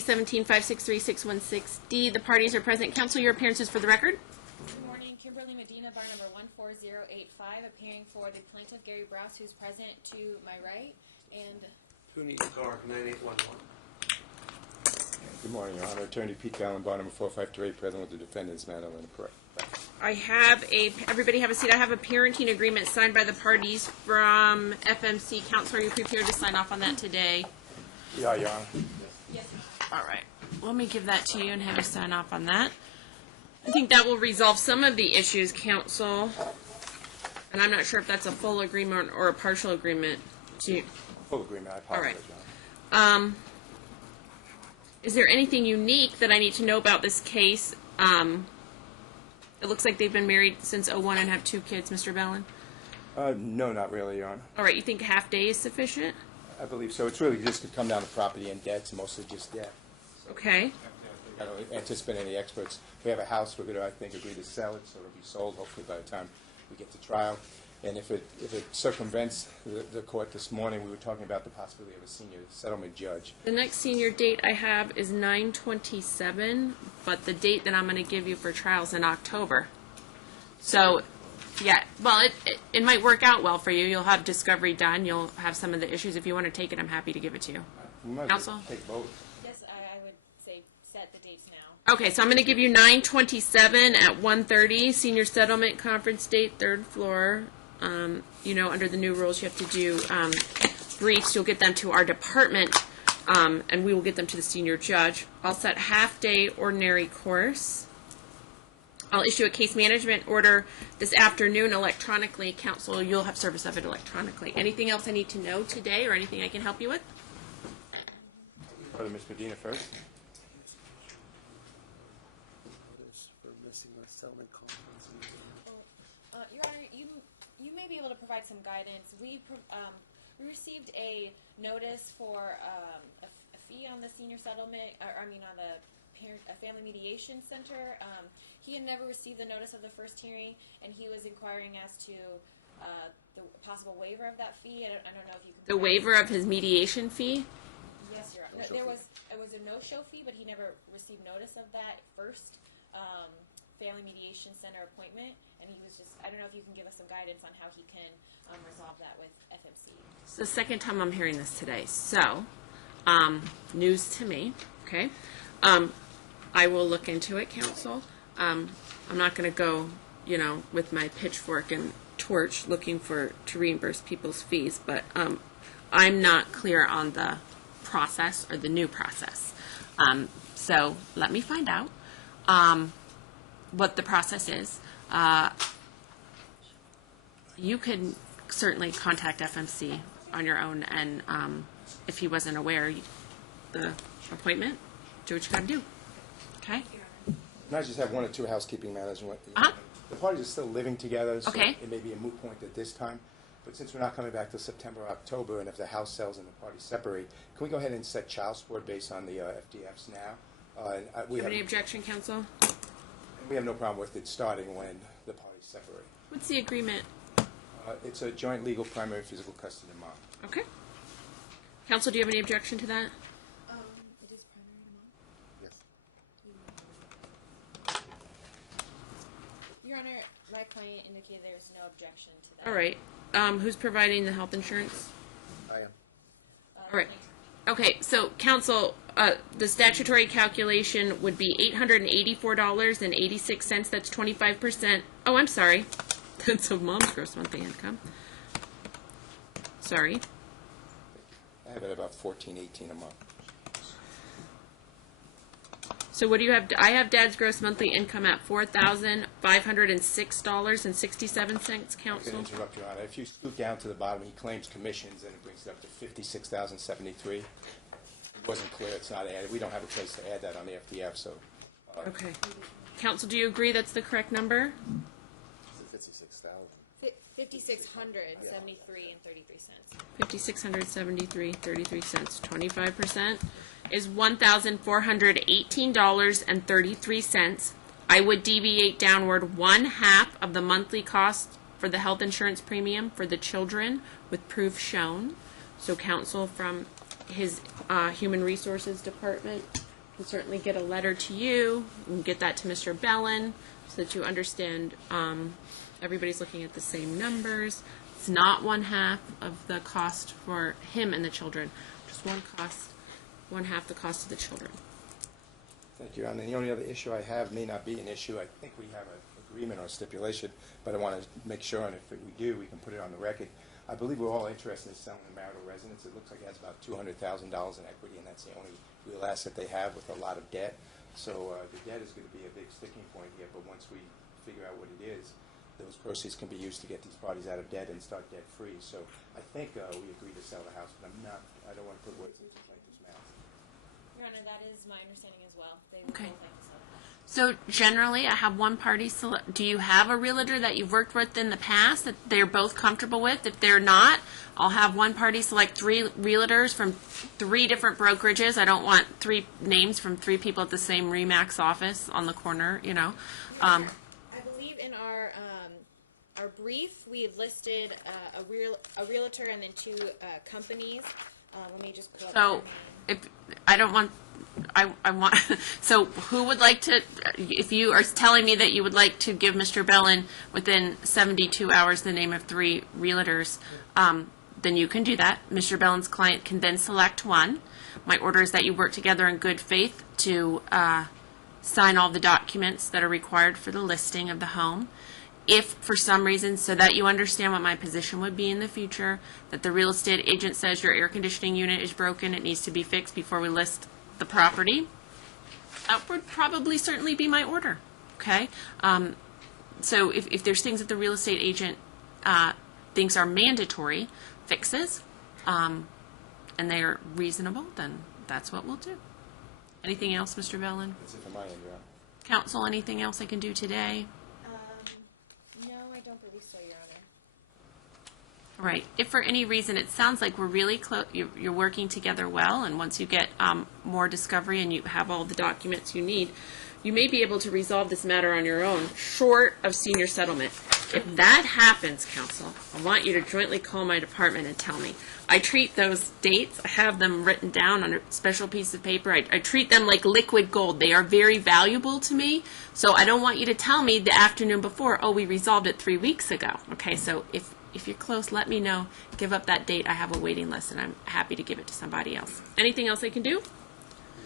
17-563-616D. The parties are present. Counsel, your appearances for the record. Good morning. Kimberly Medina, bar number 14085, appearing for the plaintiff, Gary Brous, who's present to my right, and Cooney Clark, 9811. Good morning, Your Honor. Attorney Pete Gallen, bar number 4528, present with the defendant's Madeline. Correct. I have everybody have a seat. I have a parenting agreement signed by the parties from FMC. Counsel, are you prepared to sign off on that today? Yeah, Your Honor. yes, All right. Let me give that to you and have you sign off on that. I think that will resolve some of the issues, counsel. And I'm not sure if that's a full agreement or a partial agreement. Full agreement. I apologize, All right. Your Honor. Is there anything unique that I need to know about this case? It looks like they've been married since '01 and have 2 kids, Mr. Bellin. No, not really, Your Honor. All right. You think a half day is sufficient? I believe so. It's really just to come down to property and debts, mostly just debt. Okay. I don't anticipate any experts. We have a house. We're going to, I think, agree to sell it, so it'll be sold hopefully by the time we get to trial. And if it circumvents the court this morning, we were talking about the possibility of a senior settlement judge. The next senior date I have is 9/27, but the date that I'm going to give you for trial is in October. So, yeah, well, it might work out well for you. You'll have discovery done. You'll have some of the issues. If you want to take it, I'm happy to give it to you. We might as well Counsel? take both. yes, I would say set the dates now. Okay, so I'm going to give you 9/27 at 1:30, senior settlement conference date, 3rd floor. Under the new rules, you have to do briefs. You'll get them to our department, and we will get them to the senior judge. I'll set half-day ordinary course. I'll issue a case management order this afternoon electronically. Counsel, you'll have service of it electronically. Anything else I need to know today or anything I can help you with? Go to Ms. Medina first. For missing a settlement conference. Your Honor, you may be able to provide some guidance. We received a notice for a fee on the senior settlement, on the family mediation center. He had never received the notice of the first hearing, and he was inquiring as to the possible waiver of that fee. I don't know if you can. The waiver of his mediation fee? Yes, Your Honor. It was a no-show fee, but he never received notice of that first family mediation center appointment, and he was just, I don't know if you can give us some guidance on how he can resolve that with FMC. It's the second time I'm hearing this today, so news to me, okay? I will look into it, counsel. I'm not going to go, with my pitchfork and torch looking to reimburse people's fees, but I'm not clear on the process or the new process. So let me find out what the process is. You can certainly contact FMC on your own, and if he wasn't aware, the appointment, do what you got to do. Okay? And I just have 1 or 2 housekeeping matters. Uh-huh. The parties are still living together, so Okay. it may be a moot point at this time. But since we're not coming back till September or October, and if the house sells and the parties separate, can we go ahead and set child support based on the FDFs now? Do you have any objection, counsel? We have no problem with it starting when the parties separate. What's the agreement? It's a joint legal primary physical custody mom. Okay. Counsel, do you have any objection to that? It is primary to mom. Yes. Your Honor, my client indicated there's no objection to that. All right. Who's providing the health insurance? I am. All right. Okay, so counsel, the statutory calculation would be $884.86. That's 25%. Oh, I'm sorry. That's of mom's gross monthly income. Sorry. I have it about $14, $18 a month. So what do you have? I have dad's gross monthly income at $4,506.67. I can Counsel. interrupt, Your Honor. If you scoot down to the bottom, he claims commissions, and it brings it up to $56,073. It wasn't clear. It's not added. We don't have a place to add that on the FDF, so. Okay. Counsel, do you agree that's the correct number? It's $56,000. 5,673 and 33 cents. $5,673.33. 25% is $1,418.33. I would deviate downward 1/2 of the monthly cost for the health insurance premium for the children with proof shown. So counsel from his Human Resources Department can certainly get a letter to you and get that to Mr. Bellin so that you understand everybody's looking at the same numbers. It's not 1/2 of the cost for him and the children, just one cost, 1/2 the cost of the children. Thank you. And the only other issue I have may not be an issue. I think we have an agreement or stipulation, but I want to make sure, and if we do, we can put it on the record. I believe we're all interested in selling the marital residence. It looks like it has about $200,000 in equity, and that's the only real asset they have with a lot of debt. So the debt is going to be a big sticking point here, but once we figure out what it is, those proceeds can be used to get these parties out of debt and start debt-free. So I think we agreed to sell the house, but I don't want to put words into the plaintiff's mouth. Your Honor, that is my understanding as well. They would Okay. both like to sell the house. So generally, I have one party select. Do you have a realtor that you've worked with in the past that they're both comfortable with? If they're not, I'll have one party select 3 realtors from 3 different brokerages. I don't want 3 names from 3 people at the same RE/MAX office on the corner, you know. I believe in our brief, we had listed a realtor and then 2 companies. Let me just pull up So, if I don't want, I want. So, who would like to? If you are telling me that you would like to give Mr. Bellin within 72 hours the name of 3 realtors, then you can do that. Mr. Bellin's client can then select one. My order is that you work together in good faith to sign all the documents that are required for the listing of the home. If for some reason, so that you understand what my position would be in the future, that the real estate agent says your air conditioning unit is broken, it needs to be fixed before we list the property, that would probably certainly be my order, okay? So if there's things that the real estate agent thinks are mandatory fixes, and they are reasonable, then that's what we'll do. Anything else, Mr. Bellin? That's it from my end, Your Honor. Counsel, anything else I can do today? No, I don't believe so, Your Honor. Right. If for any reason it sounds like we're really close, you're working together well, and once you get more discovery and you have all the documents you need, you may be able to resolve this matter on your own, short of senior settlement. If that happens, counsel, I want you to jointly call my department and tell me. I treat those dates, I have them written down on a special piece of paper. I treat them like liquid gold. They are very valuable to me, so I don't want you to tell me the afternoon before, oh, we resolved it 3 weeks ago. Okay, so if you're close, let me know. Give up that date. I have a waiting list, and I'm happy to give it to somebody else. Anything else I can do?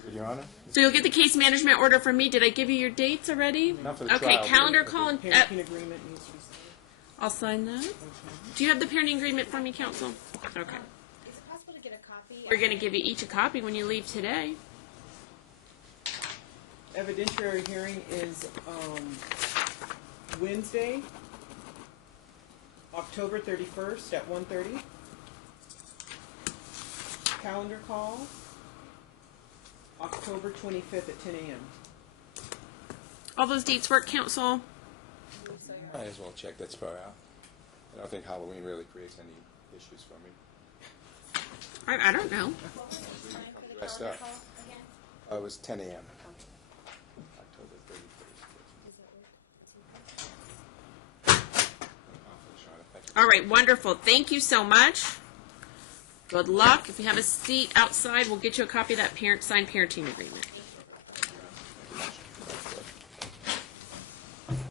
Good, Your Honor? So you'll get the case management order from me. Did I give you your dates already? Not for the Okay, trial, calendar but- call and Parenting agreement needs to be signed. I'll sign that. Do you have the parenting agreement for me, counsel? Okay. Is it possible to get a copy? We're going to give you each a copy when you leave today. Evidentiary hearing is Wednesday, October 31st at 1:30. Calendar call, October 25th at 10 a.m. All those dates work, counsel? Might as well check that far out. I don't think Halloween really creates any issues for me. I don't know. Dressed up. It was 10 a.m. October 31st. All right, wonderful. Thank you so much. Good luck. If you have a seat outside, we'll get you a copy of that signed parenting agreement.